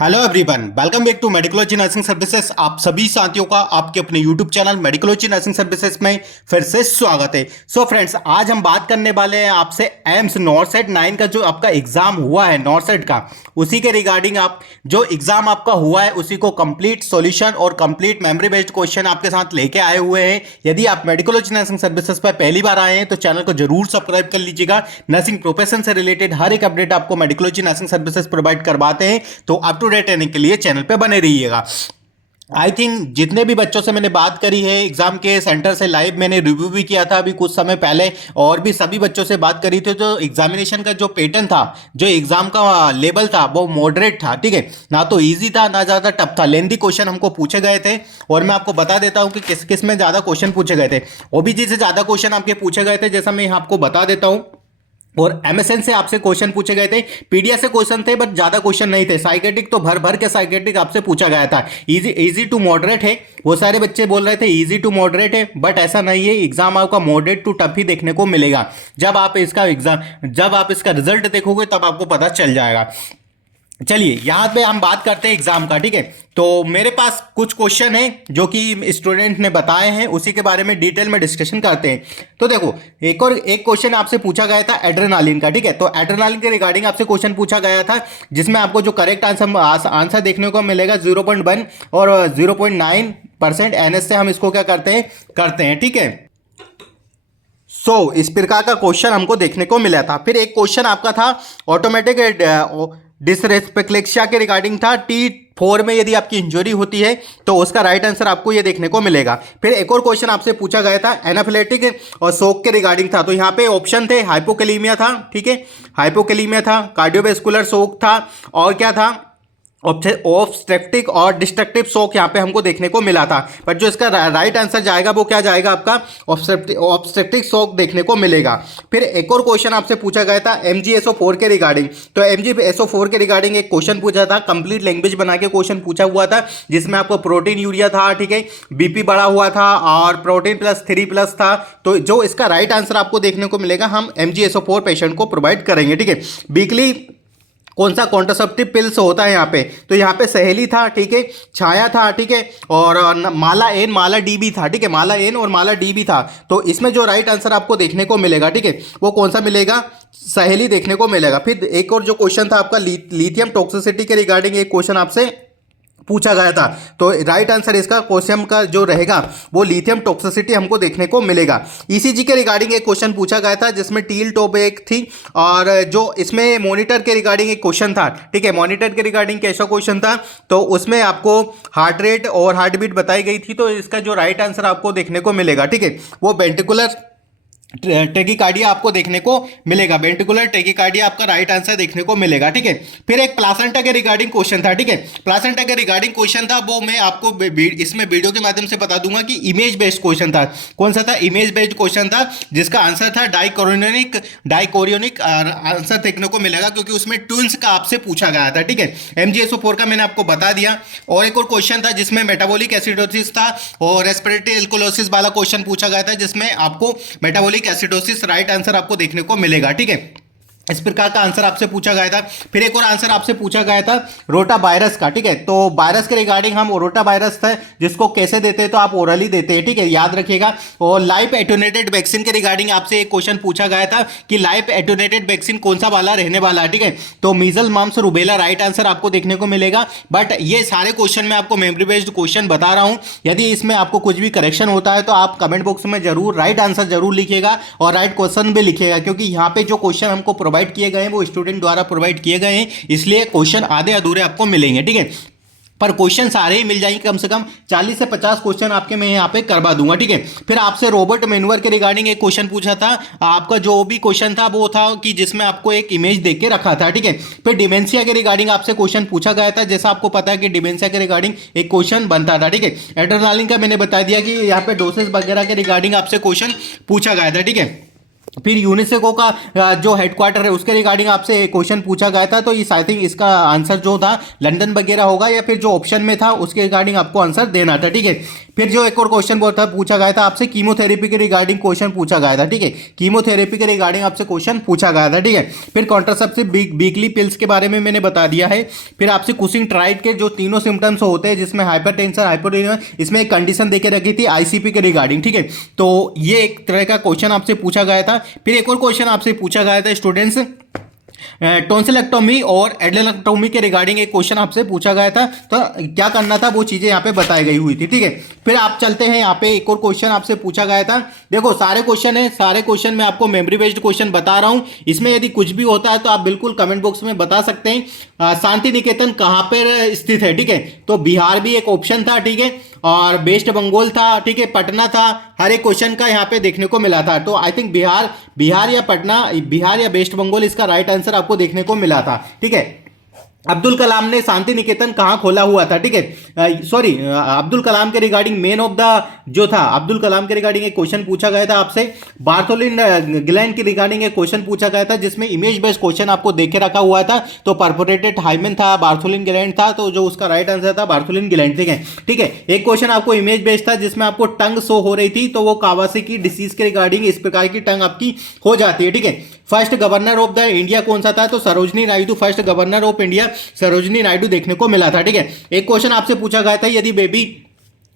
Hello everyone, welcome back to medicology nursing services. आप सभी साथियों का आपके अपने YouTube channel medicology nursing services में फिर से स्वागत है। सो फ्रेंड्स, आज हम बात करने वाले हैं आपसे एम्स नॉरसेट 9 का जो आपका एग्जाम हुआ है नॉरसेट का, उसी के रिगार्डिंग आप जो एग्जाम आपका हुआ है उसी को कंप्लीट सॉल्यूशन और कंप्लीट मेमोरी बेस्ड क्वेश्चन आपके साथ लेके आए हुए हैं। यदि आप मेडिकोलॉजी नर्सिंग सर्विसेज पर पहली बार आए हैं तो चैनल को जरूर सब्सक्राइब कर लीजिएगा। नर्सिंग प्रोफेशन से रिलेटेड हर एक अपडेट आपको मेडिकोलॉजी नर्सिंग सर्विसेज प्रोवाइड करवाते हैं, तो अप टू डेट रहने के लिए चैनल पे बने रहिएगा। आई थिंक जितने भी बच्चों से मैंने बात करी है एग्जाम के सेंटर से लाइव मैंने रिव्यू भी किया था अभी कुछ समय पहले, और भी सभी बच्चों से बात करी थी, तो एग्जामिनेशन का जो पैटर्न था, जो एग्जाम का लेवल था वो मॉडरेट था। ठीक है, ना तो इजी था ना ज़्यादा टफ था। लेंथी क्वेश्चन हमको पूछे गए थे और मैं आपको बता देता हूँ कि किस किस में ज़्यादा क्वेश्चन पूछे गए थे। ओबीजी से ज़्यादा क्वेश्चन आपके पूछे गए थे, जैसा मैं आपको बता देता हूँ, और एमएसएन से आपसे क्वेश्चन पूछे गए थे। पीडीएस से क्वेश्चन थे बट ज्यादा क्वेश्चन नहीं थे। साइकेट्रिक तो भर भर के साइकेट्रिक आपसे पूछा गया था। इजी टू मॉडरेट है, वो सारे बच्चे बोल रहे थे इजी टू मॉडरेट है, बट ऐसा नहीं है। एग्जाम आपका मॉडरेट टू टफ ही देखने को मिलेगा। जब आप इसका रिजल्ट देखोगे तब आपको पता चल जाएगा। चलिए यहाँ पे हम बात करते हैं एग्जाम का। ठीक है, तो मेरे पास कुछ क्वेश्चन है जो कि स्टूडेंट ने बताए हैं, उसी के बारे में डिटेल में डिस्कशन करते हैं। तो देखो, एक क्वेश्चन आपसे पूछा गया था एड्रेनालिन का। ठीक है, तो एड्रेनालिन के रिगार्डिंग आपसे क्वेश्चन पूछा गया था, जिसमें आपको जो करेक्ट आंसर देखने को मिलेगा 0.1 और 0.9% एनएस से हम इसको क्या करते हैं। ठीक है, इस प्रकार का क्वेश्चन हमको देखने को मिला था। फिर एक क्वेश्चन आपका था ऑटोमेटिक डिसरेस्पेक्लेक्सिया के रिगार्डिंग था। T4 में यदि आपकी इंजरी होती है तो उसका राइट आंसर आपको ये देखने को मिलेगा। फिर एक और क्वेश्चन आपसे पूछा गया था एनाफिलेटिक और शोक के रिगार्डिंग था। तो यहाँ पे ऑप्शन थे, हाइपोकैलिमिया था, ठीक है, हाइपोकैलिमिया था, कार्डियोवेस्कुलर शोक था, और क्या था, ऑब्स्ट्रक्टिव और डिस्ट्रक्टिव शॉक यहाँ पे हमको देखने को मिला था। बट जो इसका राइट आंसर जाएगा वो क्या जाएगा, आपका ऑब्स्ट्रक्टिव शॉक देखने को मिलेगा। फिर एक और क्वेश्चन आपसे पूछा गया था MgSO4 के रिगार्डिंग। तो MgSO4 के रिगार्डिंग एक क्वेश्चन पूछा था, कंप्लीट लैंग्वेज बना के क्वेश्चन पूछा हुआ था, जिसमें आपको प्रोटीन यूरिया था, ठीक है, बीपी बढ़ा हुआ था और प्रोटीन +3+ था। तो जो इसका राइट आंसर आपको देखने को मिलेगा, हम MgSO4 पेशेंट को प्रोवाइड करेंगे। ठीक है, वीकली कौन सा कॉन्ट्रासेप्टिव पिल्स होता है यहाँ पे, तो यहाँ पे सहेली था, ठीक है, छाया था, ठीक है, और माला एन माला डी भी था। ठीक है, माला एन और माला डी भी था। तो इसमें जो राइट आंसर आपको देखने को मिलेगा, ठीक है, वो कौन सा मिलेगा, सहेली देखने को मिलेगा। फिर एक और जो क्वेश्चन था आपका लिथियम टॉक्सिसिटी के रिगार्डिंग एक क्वेश्चन आपसे पूछा गया था। तो राइट आंसर इसका क्वेश्चन का जो रहेगा वो लिथियम टॉक्सिसिटी हमको देखने को मिलेगा। ईसीजी के रिगार्डिंग एक क्वेश्चन पूछा गया था, जिसमें टील टॉप एक थी, और जो इसमें मॉनिटर के रिगार्डिंग एक क्वेश्चन था। ठीक है, मॉनिटर के रिगार्डिंग कैसा क्वेश्चन था, तो उसमें आपको हार्ट रेट और हार्ट बीट बताई गई थी। तो इसका जो राइट आंसर आपको देखने को मिलेगा, ठीक है, वो वेंट्रिकुलर टेकिकार्डिया आपको देखने को मिलेगा। वेंट्रिकुलर टेकिकार्डिया आपका राइट आंसर देखने को मिलेगा। ठीक है, फिर एक प्लासेंटा के रिगार्डिंग क्वेश्चन था। ठीक है, प्लासेंटा के रिगार्डिंग क्वेश्चन था, वो मैं आपको इसमें वीडियो के माध्यम से बता दूंगा कि इमेज बेस्ड क्वेश्चन था। कौन सा था, इमेज बेस्ड क्वेश्चन था, जिसका आंसर था डाइकोरियोनिक आंसर देखने को मिलेगा, क्योंकि उसमें ट्विंस का आपसे पूछा गया था। ठीक है, MgSO4 का मैंने आपको बता दिया। और एक और क्वेश्चन था जिसमें मेटाबॉलिक एसिडोसिस था और रेस्पिरेटरी एल्कोलोसिस वाला क्वेश्चन पूछा गया था, जिसमें आपको मेटाबॉलिक एसिडोसिस राइट आंसर आपको देखने को मिलेगा। ठीक है, इस प्रकार का आंसर आपसे पूछा गया था। फिर एक और आंसर आपसे पूछा गया था रोटा वायरस का। ठीक है, तो वायरस के रिगार्डिंग हम रोटा वायरस था, जिसको कैसे देते हैं, तो आप ओरली देते हैं। ठीक है, याद रखिएगा। और लाइव एटेन्यूएटेड वैक्सीन के रिगार्डिंग आपसे एक क्वेश्चन पूछा गया था कि लाइव एटेन्यूएटेड वैक्सीन कौन सा वाला रहने वाला है। ठीक है, तो मीजल मम्स रूबेला राइट आंसर आपको देखने को मिलेगा। बट ये सारे क्वेश्चन मैं आपको मेमोरी बेस्ड क्वेश्चन बता रहा हूं। यदि इसमें आपको कुछ भी करेक्शन होता है तो आप कमेंट बॉक्स में जरूर राइट आंसर जरूर लिखिएगा और राइट क्वेश्चन भी लिखिएगा, क्योंकि यहाँ पे जो क्वेश्चन हमको प्रोवाइड किए गए हैं वो स्टूडेंट द्वारा प्रोवाइड किए गए हैं, इसलिए क्वेश्चन आधे अधूरे आपको मिलेंगे। ठीक है, पर क्वेश्चन सारे ही मिल जाएंगे। कम से कम 40 से 50 क्वेश्चन आपके मैं यहाँ पे करवा दूंगा। ठीक है, फिर आपसे रॉबर्ट मैनुअर के रिगार्डिंग एक क्वेश्चन पूछा था। आपका जो भी क्वेश्चन था वो था कि जिसमें आपको एक इमेज देख के रखा था। ठीक है, फिर डिमेंशिया के रिगार्डिंग आपसे क्वेश्चन पूछा गया था। जैसा आपको पता है कि डिमेंशिया के रिगार्डिंग एक क्वेश्चन बनता था। ठीक है, एड्रेनालिन का मैंने बता दिया कि यहाँ पे डोसेज वगैरह के रिगार्डिंग आपसे क्वेश्चन पूछा गया था। ठीक है, फिर यूनिसेको का जो हेडक्वार्टर है उसके रिगार्डिंग आपसे क्वेश्चन पूछा गया था। तो इस आई थिंक इसका आंसर जो था लंदन वगैरह होगा, या फिर जो ऑप्शन में था उसके रिगार्डिंग आपको आंसर देना था। ठीक है, फिर जो एक और क्वेश्चन पूछा गया था आपसे कीमोथेरेपी के रिगार्डिंग क्वेश्चन पूछा गया था, ठीक है, कीमोथेरेपी के रिगार्डिंग आपसे क्वेश्चन पूछा गया था, ठीक है। फिर कॉन्ट्रासेप्टिव वीकली पिल्स के बारे में मैंने बता दिया है। फिर आपसे कुशिंग ट्राइड के जो तीनों सिम्टम्स होते हैं जिसमें हाइपरटेंशन, हाइपोटेंशन, इसमें एक कंडीशन देके रखी थी आईसीपी के रिगार्डिंग, ठीक है। तो ये एक तरह का क्वेश्चन आपसे पूछा गया था। फिर एक और क्वेश्चन आपसे पूछा गया था स्टूडेंट्स, टॉन्सिलेक्टोमी और एडेनोक्टोमी के रिगार्डिंग एक क्वेश्चन आपसे पूछा गया था। तो क्या करना था वो चीजें यहाँ पे बताई गई हुई थी, ठीक है। फिर आप चलते हैं यहाँ पे, एक और क्वेश्चन आपसे पूछा गया था। देखो सारे क्वेश्चन है, सारे क्वेश्चन मैं आपको मेमोरी बेस्ड क्वेश्चन बता रहा हूँ। इसमें यदि कुछ भी होता है तो आप बिल्कुल कमेंट बॉक्स में बता सकते हैं। शांति निकेतन कहाँ पर स्थित है, ठीक है, तो बिहार भी एक ऑप्शन था, ठीक है, और वेस्ट बंगाल था, ठीक है, पटना था। हर एक क्वेश्चन का यहाँ पे देखने को मिला था। तो आई थिंक बिहार या पटना, बिहार या वेस्ट बंगाल इसका राइट आंसर आपको देखने को मिला था, ठीक है। अब्दुल कलाम ने शांति निकेतन कहाँ खोला हुआ था, ठीक है, सॉरी, अब्दुल कलाम के रिगार्डिंग मेन ऑफ द जो था, अब्दुल कलाम के रिगार्डिंग एक क्वेश्चन पूछा गया था आपसे। बार्थोलिन ग्लैंड की रिगार्डिंग एक क्वेश्चन पूछा गया था जिसमें इमेज बेस्ड क्वेश्चन आपको देखे रखा हुआ था। तो परफोरेटेड हाइमेन था, बार्थोलिन ग्लैंड था, तो जो उसका राइट आंसर था बार्थोलिन ग्लैंड, ठीक है, ठीक है। एक क्वेश्चन आपको इमेज बेस्ड था जिसमें आपको टंग शो हो रही थी, तो वो कावासाकी डिसीज के रिगार्डिंग इस प्रकार की टंग आपकी हो जाती है, ठीक है। First governor of the India कौन सा था, तो Sarojini Naidu, first governor of India Sarojini Naidu देखने को मिला था, ठीक है। एक क्वेश्चन आपसे पूछा गया था, यदि बेबी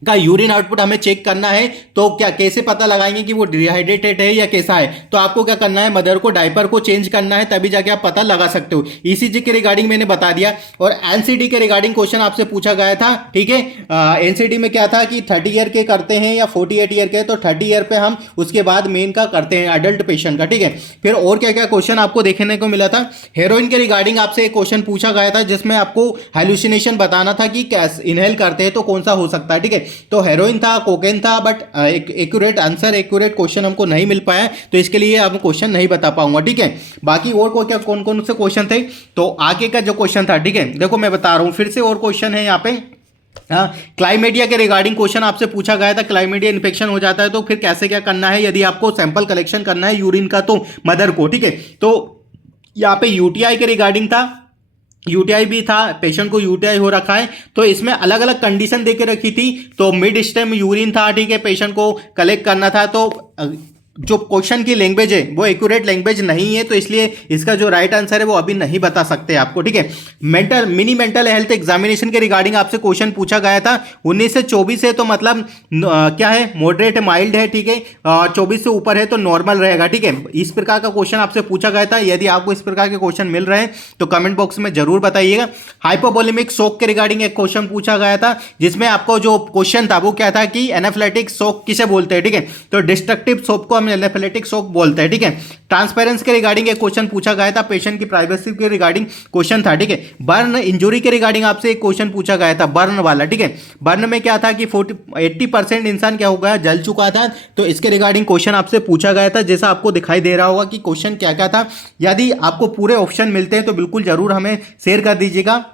का यूरिन आउटपुट हमें चेक करना है तो क्या कैसे पता लगाएंगे कि वो डिहाइड्रेटेड है या कैसा है, तो आपको क्या करना है, मदर को डायपर को चेंज करना है, तभी जाके आप पता लगा सकते हो। ईसीजी के रिगार्डिंग मैंने बता दिया। और एनसीडी के रिगार्डिंग क्वेश्चन आपसे पूछा गया था, ठीक है। एनसीडी में क्या था कि 30 ईयर के करते हैं या 48 ईयर के, तो 30 ईयर पे हम उसके बाद मेन का करते हैं, अडल्ट पेशेंट का, ठीक है। फिर और क्या क्या क्वेश्चन आपको देखने को मिला था, हेरोइन के रिगार्डिंग आपसे एक क्वेश्चन पूछा गया था जिसमें आपको हेलुसिनेशन बताना था कि कैसे इनहेल करते हैं तो कौन सा हो सकता है, ठीक है। तो हेरोइन था, कोकेन था, but accurate answer, accurate question हमको नहीं मिल पाया, तो इसके लिए अब क्वेश्चन नहीं बता पाऊंगा, ठीक है। बाकी और को क्या कौन कौन से क्वेश्चन थे, तो आगे का जो क्वेश्चन था, ठीक है, देखो मैं बता रहा हूं फिर से और क्वेश्चन है यहाँ पे। हाँ, क्लाइमेडिया के रिगार्डिंग क्वेश्चन आपसे पूछा गया था, क्लाइमेडिया इन्फेक्शन हो जाता है तो फिर कैसे क्या करना है, यदि आपको सैंपल कलेक्शन करना है यूरिन का तो मदर को, ठीक है। तो यहाँ पे यूटीआई के रिगार्डिंग था, यूटीआई भी था, पेशेंट को यूटीआई हो रखा है, तो इसमें अलग अलग कंडीशन देके रखी थी। तो मिड स्टेम यूरिन था, ठीक है, पेशेंट को कलेक्ट करना था। तो जो क्वेश्चन की लैंग्वेज है वो एक्यूरेट लैंग्वेज नहीं है, तो इसलिए इसका जो राइट आंसर है वो अभी नहीं बता सकते आपको, ठीक है। मिनी मेंटल हेल्थ एग्जामिनेशन के रिगार्डिंग आपसे क्वेश्चन पूछा गया था। 19 से 24 है तो मतलब क्या है, मॉडरेट है, माइल्ड है, ठीक है, और 24 से ऊपर है तो नॉर्मल रहेगा, ठीक है। इस प्रकार का क्वेश्चन आपसे पूछा गया था। यदि आपको इस प्रकार के क्वेश्चन मिल रहे हैं तो कमेंट बॉक्स में जरूर बताइएगा। हाइपोवोलेमिक शॉक के रिगार्डिंग एक क्वेश्चन पूछा गया था जिसमें आपको जो क्वेश्चन था वो क्या था कि एनाफिलेक्टिक शॉक किसे बोलते हैं, ठीक है, तो डिस्ट्रक्टिव शॉक को एनाफिलेक्टिक शॉक बोलते हैं, ठीक है। ट्रांसपेरेंसी के रिगार्डिंग एक क्वेश्चन पूछा गया था, पेशेंट की प्राइवेसी के रिगार्डिंग क्वेश्चन था, ठीक है। बर्न इंजरी के रिगार्डिंग आपसे एक क्वेश्चन पूछा गया था, बर्न वाला, ठीक है। बर्न में क्या था कि 80% इंसान क्या हो गया, जल चुका था, तो इसके रिगार्डिंग क्वेश्चन आपसे पूछा गया था। जैसा आपको दिखाई दे रहा होगा कि क्वेश्चन क्या क्या था। यदि आपको पूरे ऑप्शन मिलते हैं तो बिल्कुल जरूर हमें शेयर कर दीजिएगा।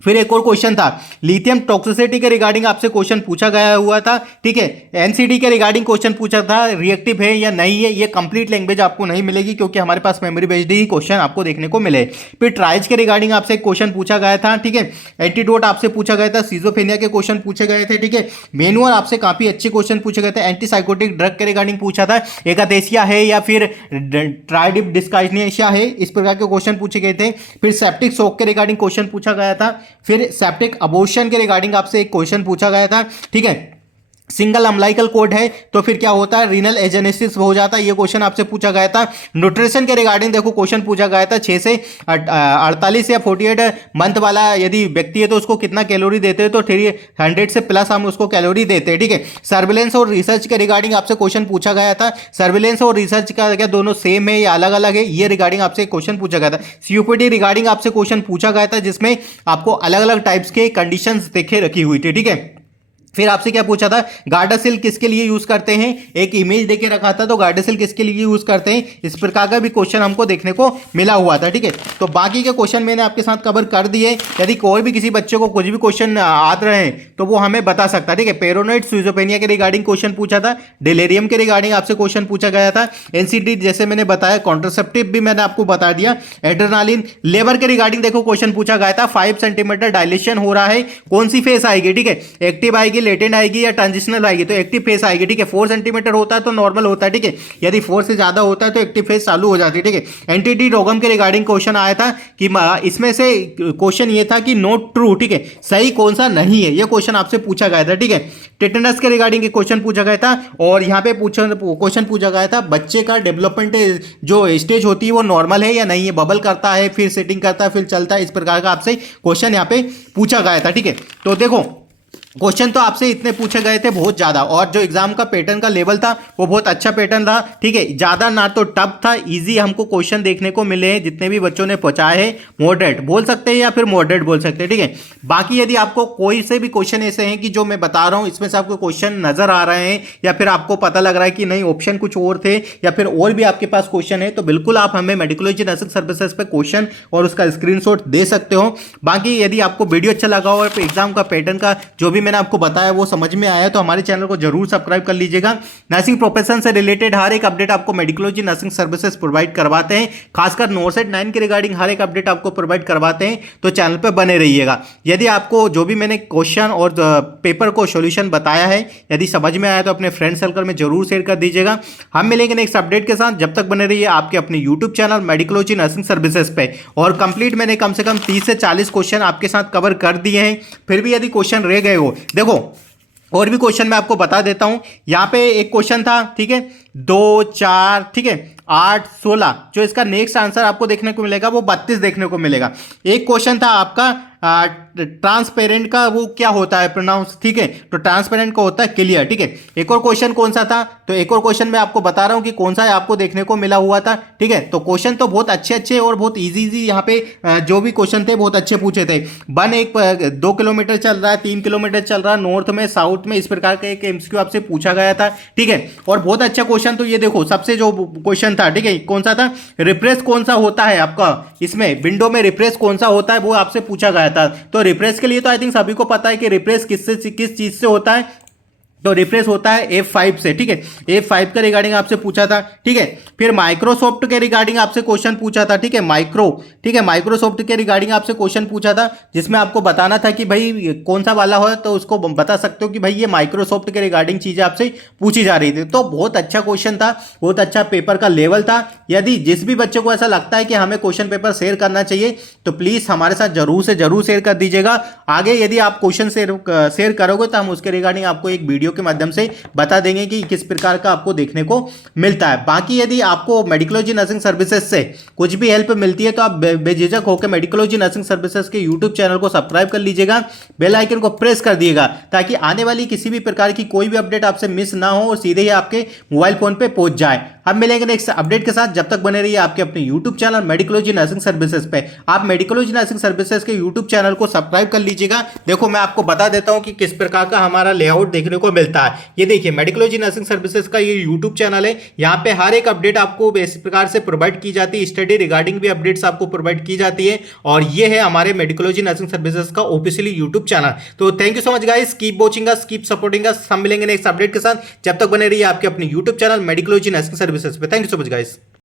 फिर एक और क्वेश्चन था, लिथियम टॉक्सिसिटी के रिगार्डिंग आपसे क्वेश्चन पूछा गया हुआ था, ठीक है। एनसीडी के रिगार्डिंग क्वेश्चन पूछा था, रिएक्टिव है या नहीं है, ये कंप्लीट लैंग्वेज आपको नहीं मिलेगी क्योंकि हमारे पास मेमोरी बेस्ड ही क्वेश्चन आपको देखने को मिले। फिर ट्राइज के रिगार्डिंग आपसे क्वेश्चन पूछा गया था, ठीक है। एंटीडोट आपसे पूछा गया था, सिजोफ्रेनिया के क्वेश्चन पूछे गए थे, ठीक है। मैनुअल आपसे काफी अच्छे क्वेश्चन पूछे गए थे। एंटीसाइकोटिक ड्रग के रिगार्डिंग पूछा था, एकादेशिया है या फिर ट्राइडिप डिस्काइनेशिया है, इस प्रकार के क्वेश्चन पूछे गए थे। फिर सेप्टिक शॉक के रिगार्डिंग क्वेश्चन पूछा गया था। फिर सेप्टिक अबॉर्शन के रिगार्डिंग आपसे एक क्वेश्चन पूछा गया था, ठीक है। सिंगल अम्लाइकल कोड है तो फिर क्या होता है, रीनल एजेनेसिस हो जाता है, ये क्वेश्चन आपसे पूछा गया था। न्यूट्रिशन के रिगार्डिंग देखो क्वेश्चन पूछा गया था, 6 से 48 या 48 मंथ वाला यदि व्यक्ति है तो उसको कितना कैलोरी देते हैं, तो 300 से प्लस हम उसको कैलोरी देते हैं, ठीक है। सर्विलेंस और रिसर्च के रिगार्डिंग आपसे क्वेश्चन पूछा गया था। सर्विलेंस और रिसर्च का क्या दोनों सेम है या अलग अलग है, ये रिगार्डिंग आपसे क्वेश्चन पूछा गया था। सीओपीडी रिगार्डिंग आपसे क्वेश्चन पूछा गया था जिसमें आपको अलग अलग टाइप्स के कंडीशंस देखे रखी हुई थी, ठीक है। फिर आपसे क्या पूछा था, गार्डासिल किसके लिए यूज करते हैं, एक इमेज देके रखा था, तो गार्डासिल किसके लिए यूज करते हैं, इस प्रकार का भी क्वेश्चन हमको देखने को मिला हुआ था, ठीक है। तो बाकी के क्वेश्चन मैंने आपके साथ कवर कर दिए। यदि कोई भी किसी बच्चे को कुछ भी क्वेश्चन आ रहे हैं तो वो हमें बता सकता है, ठीक है। पेरोनोइड सिजोफ्रेनिया के रिगार्डिंग क्वेश्चन पूछा था, डिलेरियम के रिगार्डिंग आपसे क्वेश्चन पूछा गया था। एनसीडी जैसे मैंने बताया, कॉन्ट्रासेप्टिव भी मैंने आपको बता दिया। एड्रेनालिन, लेबर के रिगार्डिंग देखो क्वेश्चन पूछा गया था, 5 सेंटीमीटर डायलेशन हो रहा है, कौन सी फेस आएगी, ठीक है, एक्टिव आएगी, आएगी, लेटेंट आएगी या ट्रांजिशनल आएगी, तो एक्टिव फेस आएगी, ठीक है। 4 सेंटीमीटर होता है तो नॉर्मल होता है, ठीक है। यदि 4 से ज्यादा होता है तो एक्टिव फेस चालू हो जाती है, ठीक है। एंटिटी डोगम के रिगार्डिंग क्वेश्चन आया था कि इसमें से क्वेश्चन ये था कि नोट ट्रू, ठीक है, सही कौन सा नहीं है, ये क्वेश्चन आपसे पूछा गया था, ठीक है। टेटनस के रिगार्डिंग क्वेश्चन पूछा गया था, और यहाँ पे क्वेश्चन पूछा गया था बच्चे का डेवलपमेंट जो स्टेज होती है वो नॉर्मल है या नहीं है, बबल करता है फिर सेटिंग करता है फिर चलता है, इस प्रकार का आपसे क्वेश्चन यहाँ पे पूछा गया था, ठीक है। तो देखो क्वेश्चन तो आपसे इतने पूछे गए थे बहुत ज्यादा, और जो एग्जाम का पैटर्न का लेवल था वो बहुत अच्छा पैटर्न था, ठीक है। ज्यादा ना तो टफ था, इजी हमको क्वेश्चन देखने को मिले हैं जितने भी बच्चों ने पहुंचाए हैं। मॉडरेट बोल सकते हैं या फिर मॉडरेट बोल सकते हैं, ठीक है। बाकी यदि आपको कोई से भी क्वेश्चन ऐसे हैं कि जो मैं बता रहा हूं इसमें से आपको क्वेश्चन नजर आ रहे हैं या फिर आपको पता लग रहा है कि नहीं ऑप्शन कुछ और थे या फिर और भी आपके पास क्वेश्चन है, तो बिल्कुल आप हमें मेडिकोलॉजी नर्सिंग सर्विसेज पे क्वेश्चन और उसका स्क्रीनशॉट दे सकते हो। बाकी यदि आपको वीडियो अच्छा लगा हो और एग्जाम का पैटर्न का जो भी मैंने आपको बताया वो समझ में आया तो हमारे चैनल को जरूर सब्सक्राइब कर लीजिएगा। नर्सिंग प्रोफेशन से रिलेटेड हर एक अपडेट आपको मेडिकोलॉजी नर्सिंग सर्विसेज प्रोवाइड करवाते हैं, खासकर नॉर्सेट 9 के रिगार्डिंग हर एक अपडेट आपको प्रोवाइड करवाते हैं, तो चैनल पे बने रहिएगा। यदि आपको जो भी मैंने क्वेश्चन और पेपर को सॉल्यूशन बताया है यदि समझ में आया तो अपने फ्रेंड सर्कल में जरूर शेयर कर दीजिएगा। हम मिलेंगे नेक्स्ट अपडेट के साथ, जब तक बने रहिए आपके अपने YouTube channel medicology nursing services पे। और कंप्लीट मैंने कम से कम 30 से 40 क्वेश्चन आपके साथ कवर कर दिए हैं, फिर भी यदि क्वेश्चन रह गए हो, देखो और भी क्वेश्चन मैं आपको बता देता हूं। यहां पे एक क्वेश्चन था, ठीक है, 2 4, ठीक है, 8 16, जो इसका नेक्स्ट आंसर आपको देखने को मिलेगा वो 32 देखने को मिलेगा। एक क्वेश्चन था आपका ट्रांसपेरेंट का वो क्या होता है प्रोनाउंस, ठीक है, तो ट्रांसपेरेंट का होता है क्लियर, ठीक है। एक और क्वेश्चन कौन सा था, तो एक और क्वेश्चन मैं आपको बता रहा हूं कि कौन सा है, आपको देखने को मिला हुआ था, ठीक है। तो क्वेश्चन तो बहुत अच्छे अच्छे और बहुत इजी इजी यहाँ पे जो भी क्वेश्चन थे बहुत अच्छे पूछे थे। 2 किलोमीटर चल रहा है, 3 किलोमीटर चल रहा है, नॉर्थ में साउथ में, इस प्रकार का एक एमसीक्यू आपसे पूछा गया था, ठीक है। और बहुत अच्छा क्वेश्चन तो ये देखो सबसे जो क्वेश्चन था, ठीक है, कौन सा था, रिफ्रेश कौन सा होता है आपका इसमें विंडो में, रिफ्रेश कौन सा होता है वो आपसे पूछा गया था। तो रिफ्रेश के लिए तो आई थिंक सभी को पता है कि रिफ्रेश किस चीज से होता है, तो रिफ्रेश होता है F5 से, ठीक है। F5 के रिगार्डिंग आपसे पूछा था, ठीक है। फिर माइक्रोसॉफ्ट के रिगार्डिंग आपसे क्वेश्चन पूछा था, ठीक है, ठीक है, माइक्रोसॉफ्ट के रिगार्डिंग आपसे क्वेश्चन पूछा था, जिसमें आपको बताना था कि भाई कौन सा वाला हो, तो उसको बता सकते हो कि भाई ये माइक्रोसॉफ्ट के रिगार्डिंग चीजें आपसे पूछी जा रही थी। तो बहुत अच्छा क्वेश्चन था, बहुत अच्छा पेपर का लेवल था। यदि जिस भी बच्चे को ऐसा लगता है कि हमें क्वेश्चन पेपर शेयर करना चाहिए तो प्लीज हमारे साथ जरूर से जरूर शेयर कर दीजिएगा। आगे यदि आप क्वेश्चन शेयर करोगे तो हम उसके रिगार्डिंग आपको एक वीडियो के माध्यम से बता देंगे कि किस प्रकार का आपको देखने को मिलता है। बाकी यदि आपको मेडिकोलॉजी नर्सिंग सर्विसेज से कुछ भी हेल्प मिलती है तो आप बेझिझक होकर मेडिकोलॉजी नर्सिंग सर्विसेज के यूट्यूब चैनल को सब्सक्राइब कर लीजिएगा, बेल आइकन को प्रेस कर दिएगा ताकि आने वाली किसी भी प्रकार की कोई भी अपडेट आपसे मिस ना हो और सीधे ही आपके मोबाइल फोन पे पहुंच जाए। हम मिलेंगे नेक्स्ट अपडेट के साथ, जब तक बने रहिए आपके अपने YouTube channel medicology nursing services पे। आप मेडिकोलॉजी नर्सिंग सर्विसेज के यूट्यूब चैनल को सब्सक्राइब कर लीजिएगा। देखो मैं आपको बता देता हूं कि किस प्रकार का हमारा लेआउट देखने को मिलता है। ये देखिए मेडिकोलॉजी नर्सिंग सर्विसेज का ये यूट्यूब चैनल है, यहाँ पे हर एक अपडेट आपको इस प्रकार से प्रोवाइड की जाती है, स्टडी रिगार्डिंग भी अपडेट्स आपको प्रोवाइड की जाती है, और ये है हमारे मेडिकोलॉजी नर्सिंग सर्विसेज का ऑफिशियली यूट्यूब चैनल। तो thank you so much guys, keep watching us, keep supporting us. हम मिलेंगे नेक्स्ट अपडेट के साथ, जब तक बने रहिए आपके अपने YouTube channel medicology nursing services पे। Thank you so much guys.